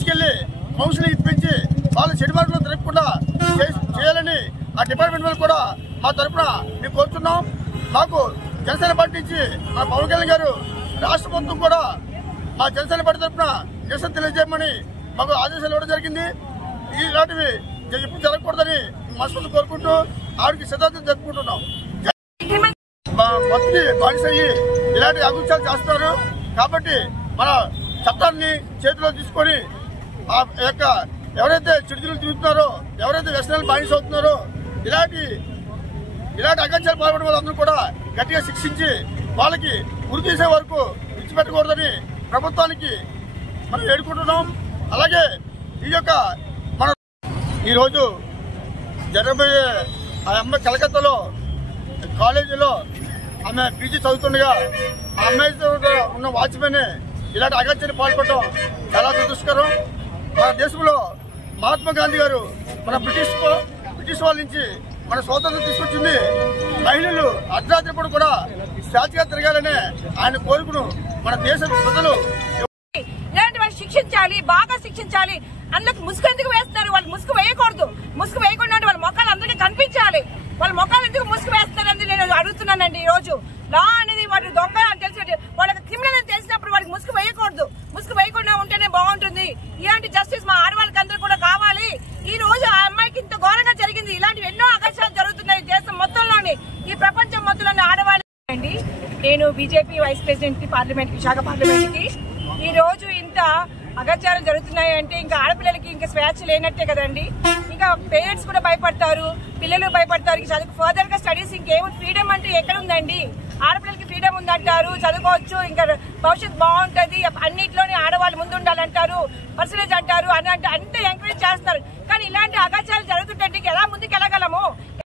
తీసుకెళ్లి కౌన్సిలింగ్ ఇప్పించి వాళ్ళు చెడు మార్గంలో తిరగకుండా చేయాలని ఆ డిపార్ట్మెంట్ వాళ్ళు కూడా మా తరఫున మేము కోరుతున్నాం. మాకు జనసేన పార్టీ నుంచి మా పవన్ కళ్యాణ్ గారు రాష్ట్ర మొత్తం కూడా మా జనసేన పార్టీ తరఫున నిరసన తెలియజేయమని మాకు ఆదేశాలు ఇవ్వడం జరిగింది. ఇలాంటివి ఎప్పుడు జరగకూడదని మనస్ఫూర్తి కోరుకుంటూ ఆవిడకి శ్రద్ధాంజలి జరుపుకుంటున్నాం. మొత్తం బానిసయ్యి ఇలాంటి అభివృద్ధాలు చేస్తున్నారు కాబట్టి మన చట్టాన్ని చేతిలో తీసుకొని ఆ యొక్క ఎవరైతే చిడుచులు తిరుగుతున్నారో, ఎవరైతే వ్యసనాలు బానిస అవుతున్నారో, ఇలాంటి అగత్యాలు పాల్పడిన వాళ్ళందరూ కూడా గట్టిగా శిక్షించి వాళ్ళకి ఉరి తీసే వరకు విడిచిపెట్టకూడదని ప్రభుత్వానికి మనం వేడుకుంటున్నాం. అలాగే ఈ యొక్క మన ఈరోజు జరగబోయే ఆ అమ్మాయి కలకత్తాలో కాలేజీలో ఆమె పీజీ చదువుతుండగా ఆ అమ్మాయితో ఉన్న వాచ్మెన్ ఇలాంటి అగత్యాన్ని పాల్పడటం చాలా దురదృష్టకరం. మన దేశంలో మహాత్మా గాంధీ గారు మన బ్రిటిష్ వాళ్ళ నుంచి మన స్వాతంత్రం తీసుకొచ్చింది. మహిళలు అర్ధరాత్రి కూడా స్వేచ్ఛగా తిరగాలనే ఆయన కోరుకును మన దేశ ప్రజలు ఇలాంటి వాళ్ళు శిక్షించాలి, బాగా శిక్షించాలి. అందులోకి ముసుగు ఎందుకు వేస్తున్నారు? వాళ్ళు ముసుగు వేయకూడదు. ముసుగు వేయకుండా వాళ్ళ మొక్కలు అందరికీ కనిపించాలి. వాళ్ళ మొక్కలు ఎందుకు ముసుగు వేస్తారని నేను అడుగుతున్నానండి. ఈ రోజు లా అనేది వాడు దొంగ అని తెలిసి వాళ్ళకి క్రిమినల్ అని తెలిసినప్పుడు వాడికి ముసుగు వేయకూడదు. ముసుగు వేయకుండా ఉంటేనే బాగుంటుంది. ఇలాంటి జస్టిస్ మా ఆడవాళ్ళకి అందరూ కూడా కావాలి. ఈ రోజు ఆ అమ్మాయికి ఇంత ఘోరంగా జరిగింది. ఇలాంటివి ఎన్నో అగత్యాలు జరుగుతున్నాయి దేశం మొత్తంలోని, ఈ ప్రపంచం మొత్తంలోని ఆడవాళ్ళు. నేను BJP vice president parliament Visakha parliament కి. ఈ రోజు ఇంత అగత్యాలు జరుగుతున్నాయి అంటే ఇంకా ఆడపిల్లలకి ఇంకా స్వేచ్ఛ లేనట్టే కదండి. ఇంకా పేరెంట్స్ కూడా భయపడతారు, పిల్లలు భయపడతారు. చదువు ఫర్దర్ గా స్టడీస్ ఇంకేమో ఫ్రీడమ్ అంటే ఎక్కడ ఉందండి? ఆడపిల్లలకి ఫ్రీడమ్ ఉందంటారు, చదువుకోవచ్చు, ఇంకా భవిష్యత్తు బాగుంటది, అన్నింటిలోనే ఆడవాళ్ళు ముందు ఉండాలంటారు, పర్సనేజ్ అంటారు అని అంటే అంతా ఎంకరేజ్ చేస్తారు. కానీ ఇలాంటి అగత్యాలు జరుగుతుంటే ఎలా ముందుకు ఎలా